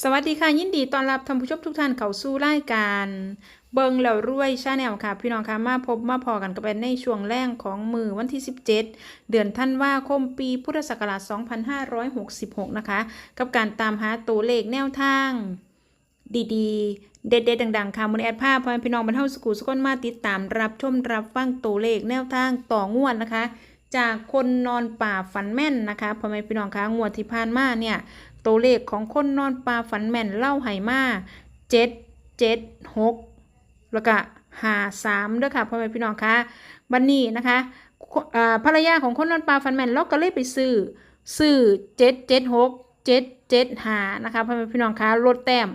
สวัสดีค่ะ ยินดีต้อนรับท่านผู้ชมทุกท่านเข้าสู่รายการ เบิงแล้วรวยชาแนลค่ะ พี่น้องค่ะมาพบมาพอกันกันไปในช่วงแรกของมือวันที่ 17 เดือนธันวาคมปีพุทธศักราช 2566 นะคะ กับการตามหาตัวเลขแนวทาง ดีๆ เด็ดๆ ดังๆ ค่ะมูลแอดภาพพ่อแม่พี่น้องบรรเทาสกูสกลมาติดตามรับชมรับฟังตัวเลขแนวทางต่องวดนะคะจากคนนอนป่าฝันแม่นนะคะพ่อแม่พี่น้องคะงวดที่ผ่านมาเนี่ย ตัวเลขของคนนอนป่าฝันแม่นเล่าไหมาเจ็ดเจ็ดหกแล้วก็หาสามด้วยค่ะพ่อแม่พี่น้องคะบันนี้นะคะภรรยาของคนนอนป่าฝันแม่นเราก็เลยไปซื้อซื้อเจ็ดเจ็ดหกเจ็ดเจ็ดหานะคะพ่อแม่พี่น้องคะลดแต้ม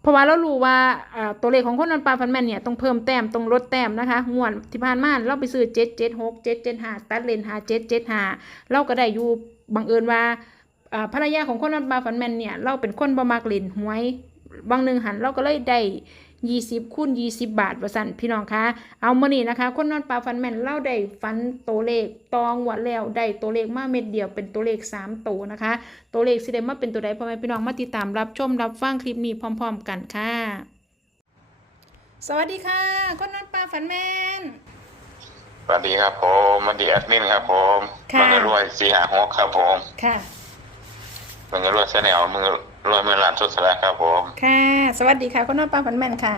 เพราะว่าเรารู้ว่าตัวเลขของคนนอนปลาฟันแมนเนี่ยต้องเพิ่มแต้มต้องลดแต้มนะคะงวดที่ผ่านมาเราไปซื้อเจ็ดเจ็ดหกเจ็ดเจ็ดห้าตัดเลนหาเจ็ดเจ็ดห้าเราก็ได้อยู่บังเอิญว่า ภรรยาของคนนอนปลาฟันแมนเนี่ยเราเป็นคนบ่มักเล่นหวยบางหนึ่งหันเราก็เลยได้ยี่สิบคูณยี่สิบบาทประสันพี่น้องคะเอามานี่นะคะ คนนอนปลาฟันแมนเราได้ฟันตัวเลขตองวดแล้วได้ตัวเลขมาเม็ดเดียวเป็นตัวเลขสามตัวนะคะ ตัวเลขสิได้มาเป็นตัวใดพ่อแม่พี่น้องมาติดตามรับชมรับฟังคลิปนี้พร้อม ๆ กันค่ะ สวัสดีค่ะ คนนอนปลาฝันแมนสวัสดีครับผมมันดีแอดมินครับผมค่ะมันรวยสี่หาหกครับผมค่ะ มันรวยแนลมือรวยเมือหลานสุดสละครับผมค่ะ สวัสดีค่ะคนนอนปลาฝันแมนค่ะ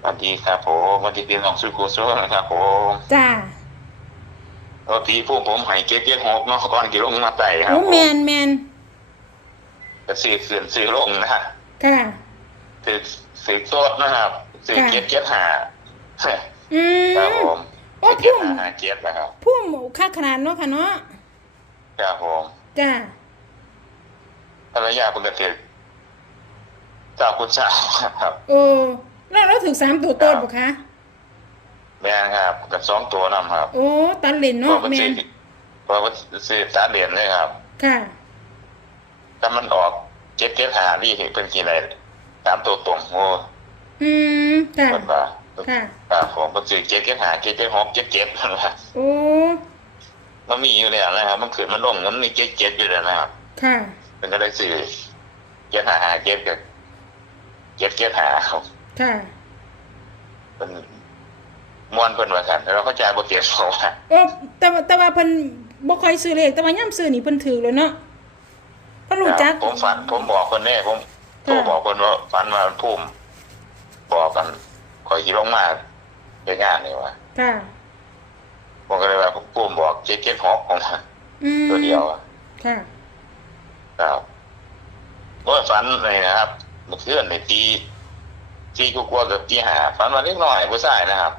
สวัสดีครับผมวันที่เป็นของสุขุสุนะครับผมจ้าโอ้พี่ผู้ผมใหายเก็บเก็บหกเนาะก่อนกี่ลงมาไต่ครับโอ้ผมแมนแมนจะสื่อสื่อสื่อลงนะฮะค่ะสื่อสื่อโต๊ดนะครับสื่อค่ะเก็บเก็บหาอืครับมผมโอ้เก็บพุ่มหาหาเก็บนะครับพุ่มค่าขนาดเนาะค่ะเนาะครับผมจ้า ภรรยาคุณเกษตรเจ้าคุณชายครับโอ้แล้วเราถึงสามตัวโตดบ่คะแม่นครับกับสองตัวนำครับโอ้ตันเลนเพเนาะราะมันแมซื้อนเพราะว่าซื้อตาเหรียญเลยครับ ค่ะถ้ามันออกเจ็ดเจ็ดหานี่ถึงเป็นกี่ไรตามตัวตรงโอ้อืมค่ะมันว่าค่ะครับผมก็ซื้อเจ็ดเจ็ดหาเจ็ดเจ็ดหกเจ็ดเจ็ดนั่นแหละโอ้มันมีอยู่แล้วนะครับ มันขึ้นมันลงมันมีเจ็ดเจ็ดอยู่แล้วนะครับ ค่ะ มันก็ได้ซื้อเจ็ดหาหาเจ็ดกับเจ็ดเจ็ดหาครับค่ะเป็นม้วนเป็นว่ากันแล้วก็จ่ายบทเตียนเขาว่าโอ้แต่ว่าแต่ว่าเพิ่นบ่ค่อยซื้อเลขแต่ว่าย่ำซื้อนี่เพิ่นถือเลยเนาะเพิ่นรู้จักผมฝัน ผมบอกคนแน่ผมโทรบอกคนว่าฝันว่าพุ่มบอกกันคอยขี่ลงมาเป็นงานนี่ว่าค่ะผมก็เลยว่าผมพุ่มบอกเจ็ดเจ็ดหกผมว่าอืมตัวเดียวอะค่ะ ครับโอ้ยฝันเลยนะครับเมื่อคืนในตีที่กูกลัวๆเกับตีหาฝันว่าเล็กน้อยผู้ชายนะครับ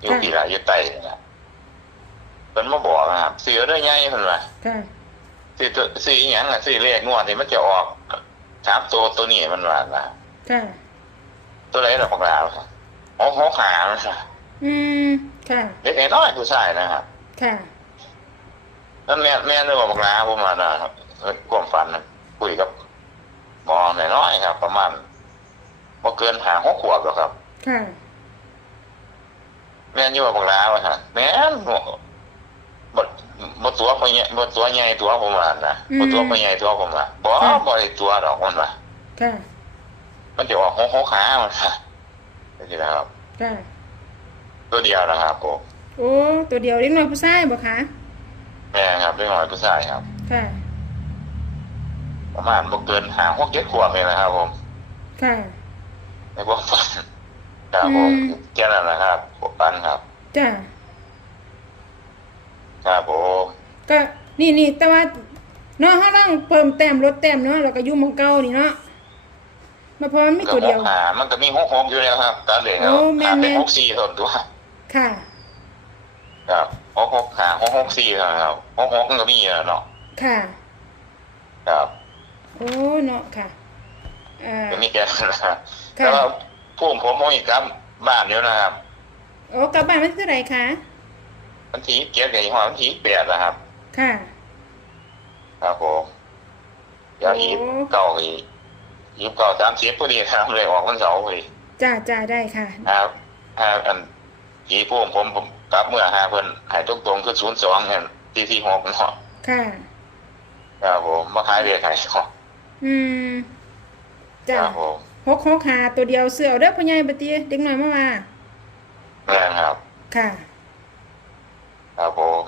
อยู่ค่ะปีละอยู่ใต้นะครับเป็นมาบอกนะครับซื้อได้ไงเพิ่นว่าค่ะซื้อตัวซื้ออหยังอะซื้อเลขงวดที่มันจะออกสามตัวตัวนี้มันว่านะค่ะตัวไหนเราบอกลาวครับโอ้โหขามันน่ะอืมค่ะเล็กน้อยผู้ชายนะครับค่ะนั่นแม่แม่เลยบอกลาผมมานะครับ ความฝันนะคุยกับหมอหน่อยๆครับ ประมาณบ่เกินหาหกขวบหรอกครับค่ะแม่นอยู่ว่าบอกลาวะฮะแม่นบ่บ่บ่ตัวพ่อใหญ่บ่ตัวใหญ่ตัวผมว่านะบ่ตัวพ่อใหญ่ตัวผมว่าบ่บ่ได้ตัวดอกมันว่าค่ะมันจะออกหกหกขามันค่ะนี่นะครับค่ะตัวเดียวนะครับผมโอ้ตัวเดียวเล็กน้อยผู้ชายบ่คะแม่ครับเล็กน้อยผู้ชายครับค่ะ ประมาณบ่เกินหาหกเจ็ดขวบเลยนะครับ ผมค่ะในพวกฝันครับผมอืมแค่นั้นนะครับผมฝันครับ จ้าครับผมก็นี่นี่แต่ว่าเนาะเฮาต้องเพิ่มแต้มลดแต้มเนาะแล้วก็อยู่หมองเก่านี่เนาะมาพอมันมีก็ตัวหเดียวกหามันก็มีหกหกอยู่แล้วครับตาเหลืองโอ้แม่นหาเป็นแม่น หกสี่ส่วนตัวค่ะ ครับหกหกหาหกหกสี่ครับหกหกมันก็มีอยู่แล้วเนาะค่ะ ครับ โอ้เนาะค่ะอ่าก็มีแค่นั้นนะครับค่ะแต่ว่าผู้ผมมองอีกครับบ้านเดียวนะครับโอ้กลับบ้านวันที่เท่าไหร่คะวันที่เกียรติกับยี่ห้อวันที่แปดนะครับ ค่ะ ครับผมเดี๋ยวอีกโอ้เก่าอีกอีกเก่าสามสิบพอดีครับเลยออกวันเสาร์พอดีจ้าจ้าได้ค่ะ ครับห้าอันอีผู้ผมผมผมกลับเมื่อห้าเพิ่นหายตรงตรงๆคือศูนย์สองเห็นทีที่หกเนาะค่ะครับผมมาขายเรียกขายของ อืมคจ้ะรับผมหกหกหาตัวเดียวเสือเอาเด้อพ่อใหญ่บัดนี้เด็กน้อยมาว่าแม่นครับ ค่ะ ครับผม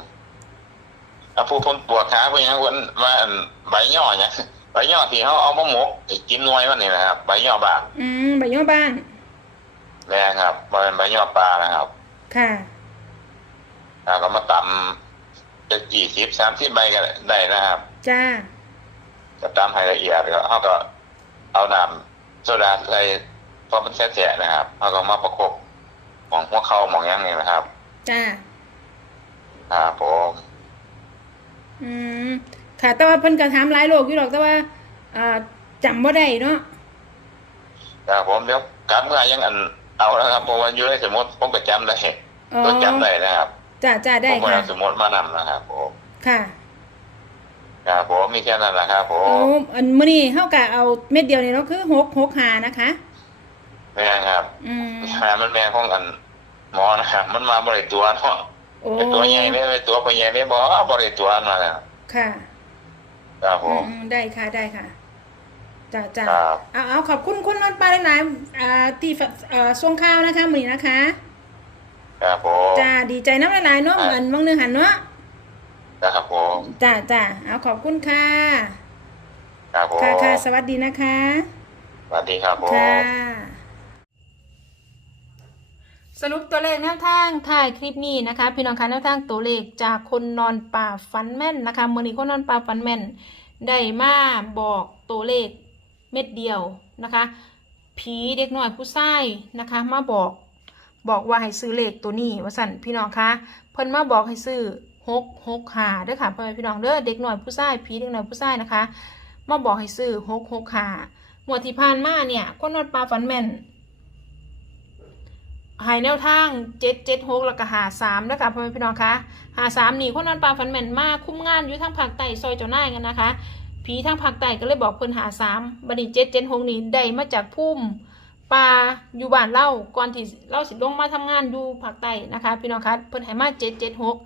ถ้าผู้คนปวดขาเพิ่นยังวันว่าอันใบย่อเนี่ยใบย่อที่เขาเอามาหมกไอ้กินหน่วยมันนี่นะครับใบย่อบางอืมใบย่อบ้านแม่นครับมันเป็นใบย่อปลานะครับค่ะ แล้วก็มาตำจะกี่สิบสามสิบใบก็ได้นะครับ จ้า จะตำให้ละเอียดก็เขาก็เอาน้ำโซดาใส่พอมันแฉะๆนะครับเขาก็มาประกบหมองหัวเข่าหมองหยังนี่นะครับ จ้าครับผมอืมค่ะ แต่ว่าเพิ่นก็ถามหลายโลกอยู่หรอกแต่ว่าอ่าจำบ่ได้เนาะครับผมเดี๋ยวกลับเมื่อยังอันเอาแล้วครับเพราะว่าอยู่ในสมุดผมก็จำได้อ๋อก็จำได้นะครับจ้าจ้าได้ผมก็ค่ะ เอาสมุดมานำนะครับผม ค่ะ ครับผมมีแค่นั้นแหละครับผโอ้มอันมื้อนี้เฮากะเอาเม็ดเดียวนี่เนาะคือหกหกหานะคะ แม่ครับอืมหามันแม่ของอันหมอนะครับ มันมาบริตัวเนาะโอ้ไอ้ตัวใหญ่ไม่ไอ้ตัวไปใหญ่ไม่บอกบริตัวมาแล้วค่ะครับผอืมมได้ค่ะได้ค่ะจ้าจ้าครับเอาเอาขอบคุณคุณนนท์ปลาหลายๆอ่าที่ฝเอ่อส่งข้าวนะคะมื้อนี้นะคะ ครับผม จ้าดีใจน้ำหลายๆเนาะเหมือนบางเนึงหันเนาะ ครับผมจ้าจ้าเอาขอบคุณค่ะครับผมค่ะค่ะสวัสดีนะคะสวัสดีครับผมค่ะสรุปตัวเลขแนวทางถ่ายคลิปนี้นะคะ พี่น้องคะแนวทางตัวเลขจากคนนอนป่าฟันแม่นนะคะมื่อนี้คนนอนป่าฟันแม่นได้มาบอกตัวเลขเม็ดเดียวนะคะ ผีเด็กน้อยผู้ชายนะคะ มาบอกบอกว่าให้ซื้อเลขตัวนี้ว่าสั่นพี่น้องคะเพิ่นมาบอกให้ซื้อ หกหกหาเด้อค่ะพ่อแม่พี่น้องเด้อเด็กหน้อยผู้ชายผีเด็กหน้อยผู้ชายนะคะมาบอกให้ซื้อหกหกหาหมวดที่ผ่านมาเนี่ยคนนอนปลาฟันแม่นหายแนวทางเจ็ดเจ็ดหกแล้วก็หาสามนะคะพ่อแม่พี่น้องคะหาสามนี่คนนอนปลาฟันแม่นมาคุ้มงานอยู่ทางภาคใต้ซอยเจ้านายกันนะคะผีทางภาคใต้ก็เลยบอกเพิ่นหาสามบัดนี้เจ็ดเจ็ดหกนี่ได้มาจากพุ่มปลาอยู่บ้านเล่าก่อนที่เล่าสิลงมาทำงานอยู่ภาคใต้นะคะ พี่น้องคะเพิ่นให้มาเจ็ดเจ็ดหก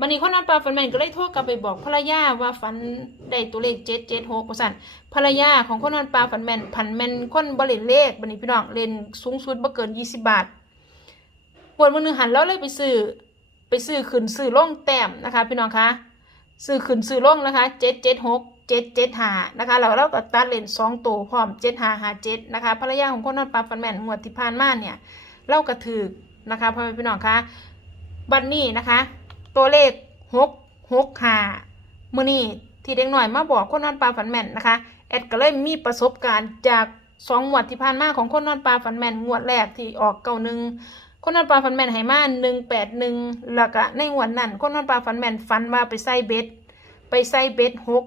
บันนี้คนนอนปลาฝันแม่นก็เลยโทรกลับไปบอกภรรยาว่าฝันได้ตัวเลขเจ็ดเจ็ดหกเปอร์เซ็นต์ภรรยาของคนนอนปลาฝันแม่นผันแม่นคนบริเลขบันนี้พี่น้องเล่นสูงสุดบ่เกินยี่สิบบาทปวดมือหนึ่งหันแล้วเลยไปซื้อไปซื้อขึ้นซื้อล่องแต้มนะคะ พี่น้องคะซื้อขึ้นซื้อล่องนะคะเจ็ดเจ็ดหกเจ็ดเจ็ดหานะคะเราเราก็ตัดเลนสองตัวพร้อมเจ็ดหาหาเจ็ดนะคะภรรยาของคนนอนปลาฝันแม่นงวดที่ผ่านมาเนี่ยเล่ากระถือนะคะพ่อพี่น้องคะบัดนี้นะคะ ตัวเลขหกหกหามื่อนี้ที่เด็กหน่อยมาบอกคนนอนปลาฝันแม่นนะคะ แอดก็เลยมีประสบการณ์จากสองงวดที่ผ่านมาของคนนอนปลาฝันแม่นงวดแรกที่ออกเก่าหนึ่งคนนอนปลาฝันแม่นให้มาหนึ่งแปดหนึ่งแล้วก็ในงวดนั้นคนนอนปลาฝันแม่นฝันว่าไปใส่เบ็ดไปใส่เบ็ดหก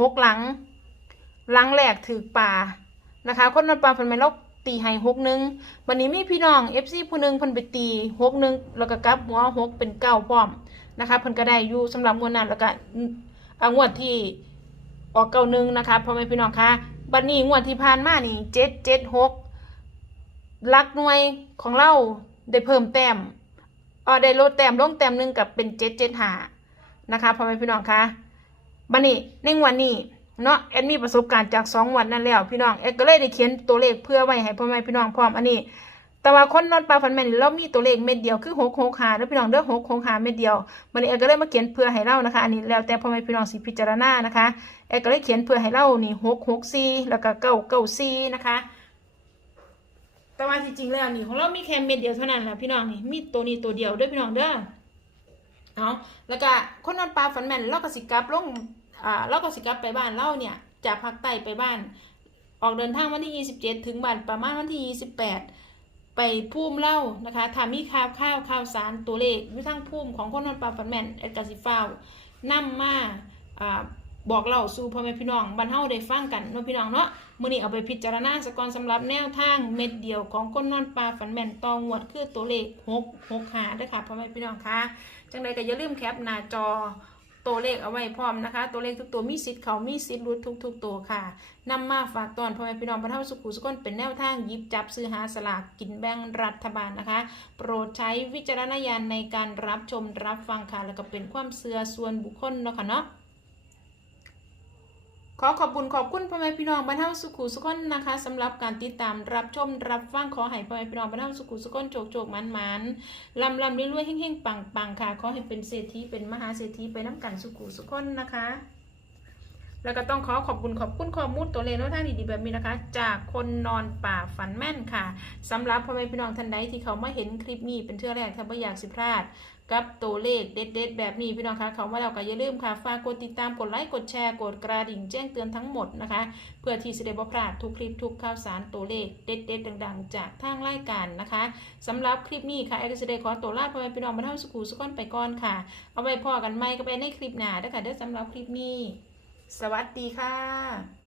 หกหลังหลังแรกถือป่านะคะ คนนอนปลาฝันแม่นแล้ว ตีให้หกหนึ่งวันนี้มีพี่น้องเอฟซีผู้หนึ่งเพิ่นไปตีหกหนึ่งแล้วก็กลับหัวหกเป็นเก้าพร้อมนะคะเพิ่นก็ได้อยู่สำหรับงวดนั้นแล้วก็อ่างวดที่ออกเก้าหนึ่งนะคะพ่อแม่พี่น้องคะบัดนี้งวดที่ผ่านมานี่เจ็ดเจ็ดหกลักหน่วยของเราได้เพิ่มแต้มออได้ลดแต้มลงแต้มหนึ่งกับเป็นเจ็ดเจ็ดหานะคะพ่อแม่พี่น้องคะบัดนี้ในงวดนี้ เนาะแอดมีประสบการณ์จากสองวันนั้นแล้วพี่น้องแอดก็เลยได้เขียนตัวเลขเพื่อไว้ให้พ่อแม่พี่น้องพร้อมอันนี้ แต่ว่าคนนอนปลาฟันแมนนี่เรามีตัวเลขเม็ดเดียวคือหกหกหาแล้วพี่น้องเด้อหกหกหาเม็ดเดียวมันเอกก็เลยมาเขียนเพื่อให้เรานะคะ อันนี้แล้วแต่พ่อแม่พี่น้องสิพิจารณานะคะเอกก็เลยเขียนเพื่อให้เรานี่หกหกสี่แล้วก็เก้าเก้าสี่นะคะแต่ว่าที่จริงแล้วนี่ของเรามีแค่เม็ดเดียวเท่านั้นแหละพี่น้องนี่มีตัวนี้ตัวเดียวด้วยพี่น้องเด้อเอาแล้วก็คนนอนปลาฟันแมนเราก็สิกลับลง อ่าเราก็สิกลับไปบ้านเราเนี่ยจากภาคใต้ไปบ้าน ออกเดินทางวันที่ยี่สิบเจ็ดถึงบ้านประมาณวันที่ยี่สิบแปดไปพุ่มเล่านะคะถ้ามีข่าวข้าวข่าวสารตัวเลขอยู่ทั้งพุ่มของคนนอนปลาฟันแมนแอดกาซิฟ้าวนำมาอ่าบอกเล่าสู่พ่อแม่พี่น้องบรรเทาได้ฟังกันเนาะพี่น้องเนาะมื้อนี้เอาไปพิจารณาสกอนสำหรับแนวทางเม็ดเดียวของคนนอนปลาฟันแม่นตองวดคือตัวเลข6 6หาด้วยค่ะพ่อแม่พี่น้องคะจังใดก็อย่าลืมแคปหน้าจอ ตัวเลขเอาไว้พร้อมนะคะ ตัวเลขทุกตัวมีสิทธิ์เขามีสิทธิ์รุดทุกตัวค่ะนำมาฝากตอนพ่อแม่พี่น้องบรรเทาสุขุสุขนเป็นแนวทางยิบจับซื้อหาสลากกินแบ่งรัฐบาลนะคะ โปรดใช้วิจารณญาณในการรับชมรับฟังค่ะแล้วก็เป็นความเสื่อส่วนบุคคลเนาะค่ะเนาะ ขอขอบคุณขอบคุณพ่อแม่พี่น้องบ้านเฮาสุขุสุขนนะคะสำหรับการติดตามรับชมรับฟังขอให้พ่อแม่พี่น้องบ้านเฮาสุขุสุขนโจกโจกมันมันลำลำเรวยๆเฮงๆปังปังค่ะ ขอให้เป็นเศรษฐีเป็นมหาเศรษฐีไปน้ำกันสุขุสุขนนะคะ แล้วก็ต้องขอขอบคุณขอบคุณข้อมูลตัวเลขแนวทางดีๆแบบนี้นะคะ จากคนนอนป่าฝันแม่นค่ะสำหรับพ่อแม่พี่น้องท่านใดที่เขามาเห็นคลิปนี้เป็นเทื่อแรกถ้าไม่อยากสิพลาด กับตัวเลขเด็ดๆ แบบนี้พี่น้องคะเขามาแล้วก็อย่าลืมค่ะฝากกดติดตามกดไลค์กดแชร์กดกระดิ่งแจ้งเตือนทั้งหมดนะคะ เพื่อที่จะได้บ่พลาดทุกคลิปทุกข่าวสารตัวเลขเด็ดๆ ดังๆ จากทางรายการนะคะสำหรับคลิปนี้ค่ะแอดจะได้ขอตัวลาพ่อแม่พี่น้องมาเท่าสกูสก้อนไปก่อนค่ะ เอาไว้พอกันไหมก็ไปในคลิปหน้าเด้อค่ะเด้อสำหรับคลิปนี้ สวัสดีค่ะ